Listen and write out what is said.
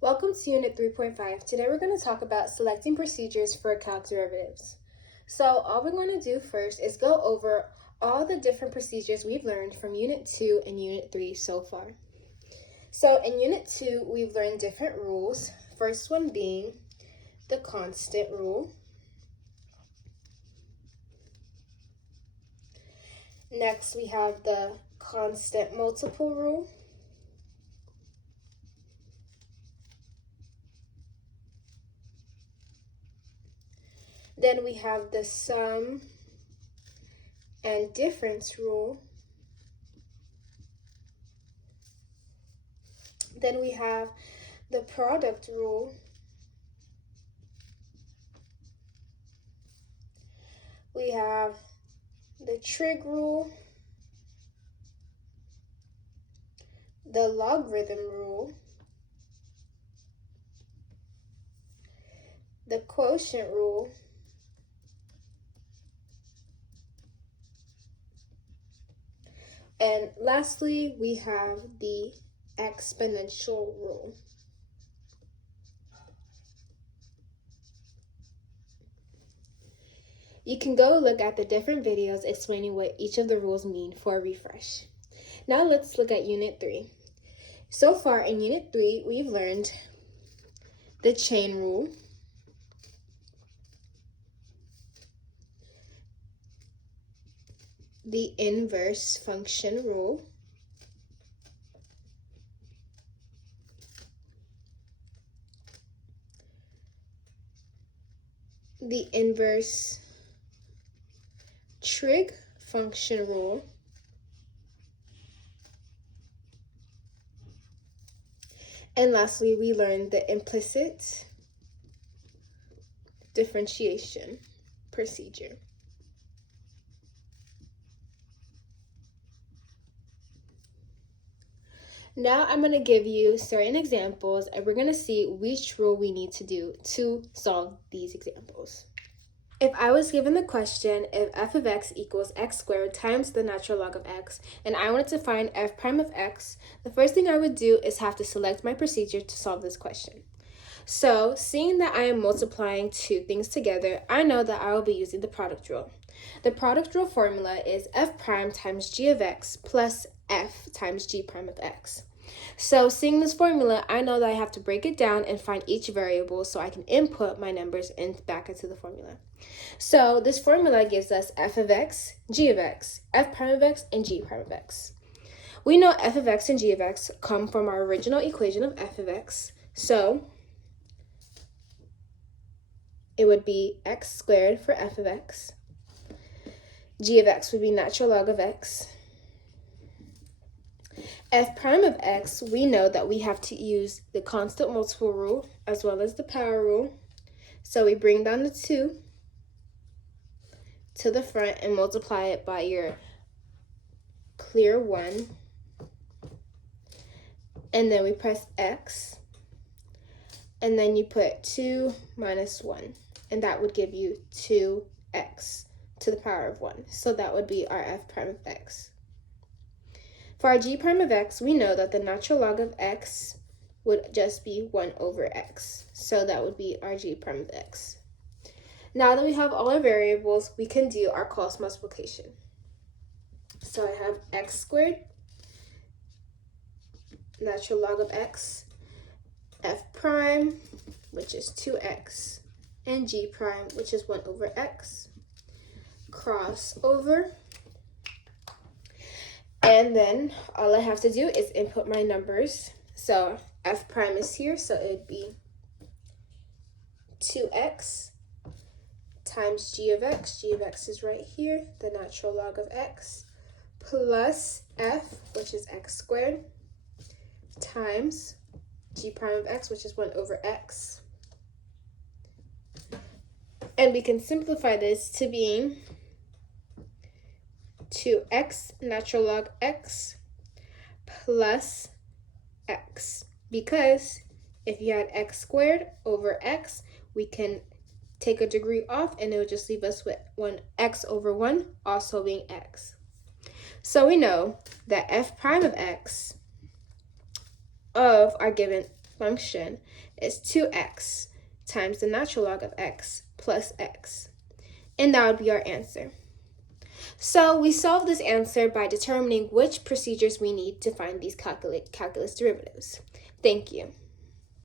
Welcome to Unit 3.5. Today we're going to talk about selecting procedures for calc derivatives. So all we're going to do first is go over all the different procedures we've learned from Unit 2 and Unit 3 so far. So in Unit 2, we've learned different rules. First one being the constant rule. Next, we have the constant multiple rule. Then we have the sum and difference rule. Then we have the product rule. We have the trig rule, the logarithm rule, the quotient rule, and lastly, we have the exponential rule. You can go look at the different videos explaining what each of the rules mean for a refresh. Now let's look at Unit 3. So far in Unit 3, we've learned the chain rule, the inverse function rule, the inverse trig function rule, and lastly, we learned the implicit differentiation procedure. Now I'm going to give you certain examples and we're going to see which rule we need to do to solve these examples. If I was given the question, if f of x equals x squared times the natural log of x, and I wanted to find f prime of x, the first thing I would do is have to select my procedure to solve this question. So, seeing that I am multiplying two things together, I know that I will be using the product rule. The product rule formula is f prime times g of x plus f times g prime of x. So seeing this formula, I know that I have to break it down and find each variable so I can input my numbers back into the formula. So this formula gives us f of x, g of x, f prime of x, and g prime of x. We know f of x and g of x come from our original equation of f of x. So it would be x squared for f of x. G of x would be natural log of x. F prime of x, we know that we have to use the constant multiple rule as well as the power rule. So we bring down the 2 to the front and multiply it by your clear 1. And then we press x. And then you put 2 minus 1. And that would give you 2x to the power of 1. So that would be our f prime of x. For our g prime of x, we know that the natural log of x would just be 1 over x. So that would be our g prime of x. Now that we have all our variables, we can do our cross multiplication. So I have x squared, natural log of x, f prime, which is 2x, and g prime, which is 1 over x. Cross over. And then all I have to do is input my numbers. So f prime is here, so it would be 2x times g of x. G of x is right here, the natural log of x, plus f, which is x squared, times g prime of x, which is 1 over x. And we can simplify this to being 2x natural log x plus x, because if you had x squared over x, we can take a degree off and it would just leave us with 1x over 1 also being x. So we know that f prime of x of our given function is 2x times the natural log of x plus x. And that would be our answer. So we solved this answer by determining which procedures we need to find these calculus derivatives. Thank you.